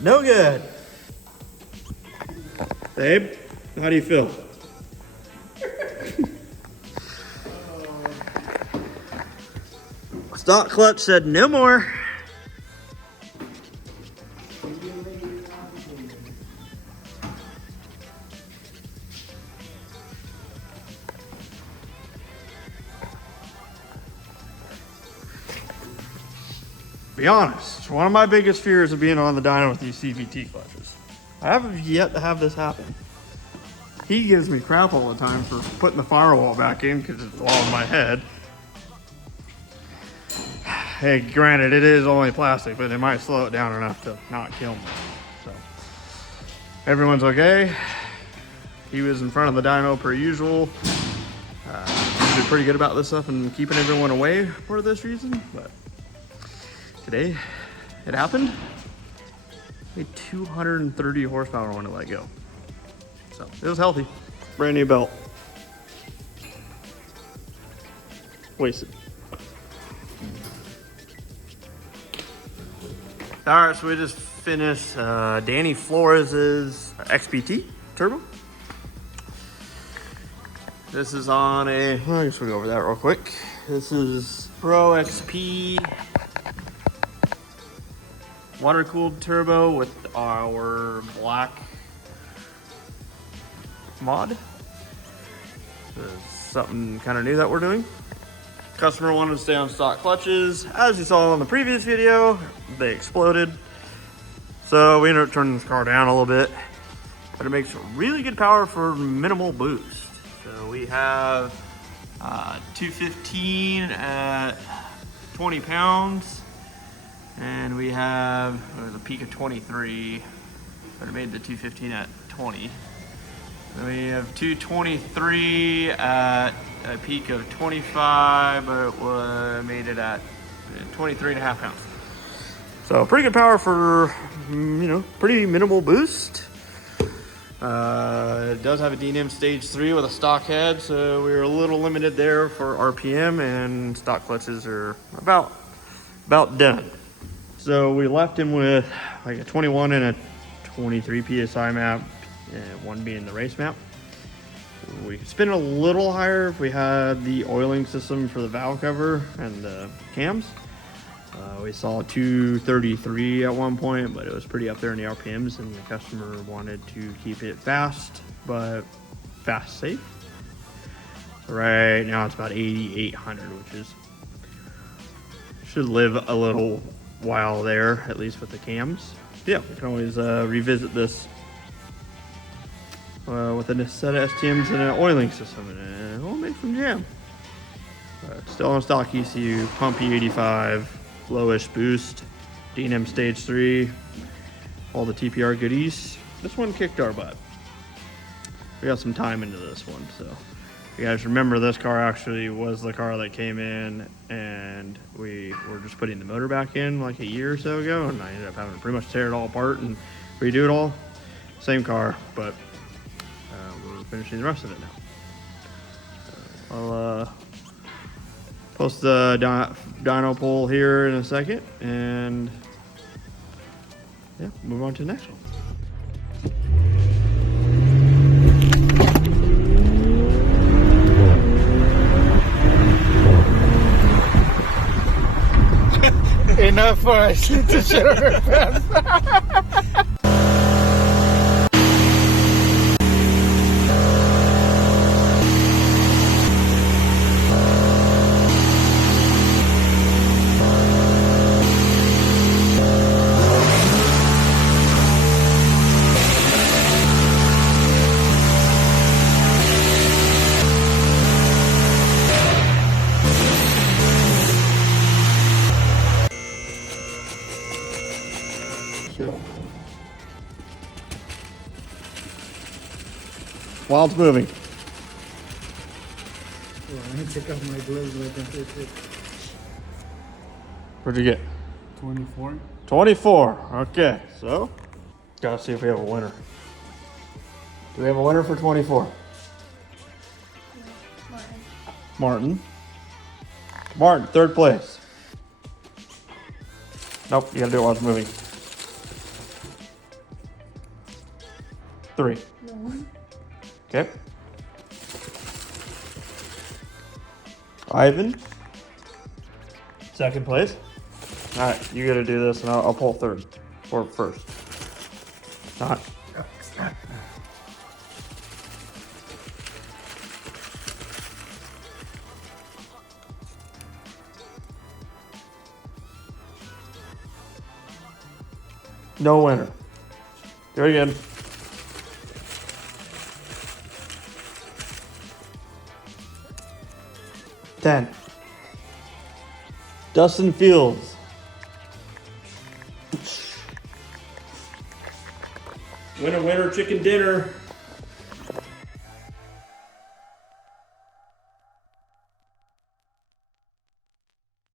No good. Babe, how do you feel? Stock clutch said no more. Be honest, one of my biggest fears of being on the dyno with these CVT clutches. I haven't yet to have this happen. He gives me crap all the time for putting the firewall back in because it's all in my head. Hey, granted, it is only plastic, but it might slow it down enough to not kill me. So, everyone's okay. He was in front of the dyno per usual. Usually pretty good about this stuff and keeping everyone away for this reason, but today it happened. We had 230 horsepower when it let go. So it was healthy. Brand new belt. Wasted. All right, so we just finished Danny Flores's XPT turbo. This is on a, I guess we'll go over that real quick. This is Pro XP water-cooled turbo with our black mod. This is something kind of new that we're doing. Customer wanted to stay on stock clutches. As you saw in the previous video, they exploded. So we ended up turning this car down a little bit, but it makes really good power for minimal boost. So we have 215 at 20 pounds. And we have, there's a peak of 23, but it made the 215 at 20. And we have 223 at a peak of 25, but it made it at 23.5 pounds. So pretty good power for, pretty minimal boost. It does have a Dyno stage 3 with a stock head, so we're a little limited there for RPM, and stock clutches are about done. So we left him with like a 21 and a 23 PSI map, and one being the race map. We could spin it a little higher if we had the oiling system for the valve cover and the cams. We saw 233 at one point, but it was pretty up there in the RPMs, and the customer wanted to keep it fast, but fast safe. So right now it's about 8,800, which should live a little while there, at least with the cams. Yeah, we can always revisit this with a set of STMs and an oiling system, and we'll make some jam. Still on stock ECU, pump E85, lowish boost, Dyno stage 3, all the TPR goodies. This one kicked our butt. We got some time into this one, so you guys remember this car actually was the car that came in, and we were just putting the motor back in like a year or so ago, and I ended up having to pretty much tear it all apart and redo it all. Same car, but we're finishing the rest of it now. So I'll post the dyno poll here in a second, and yeah, move on to the next one. Enough for us to shit on her pants. While it's moving. Well, I need to take off my gloves like that. What'd you get? 24. 24. Okay, so gotta see if we have a winner. Do we have a winner for 24? Martin. Martin, third place. Nope, you gotta do it while it's moving. 3. No. Okay. Ivan. Second place. All right, you got to do this, and I'll pull third or first. Not. No winner. Do it again. Ten. Dustin Fields. Winner, winner, chicken dinner.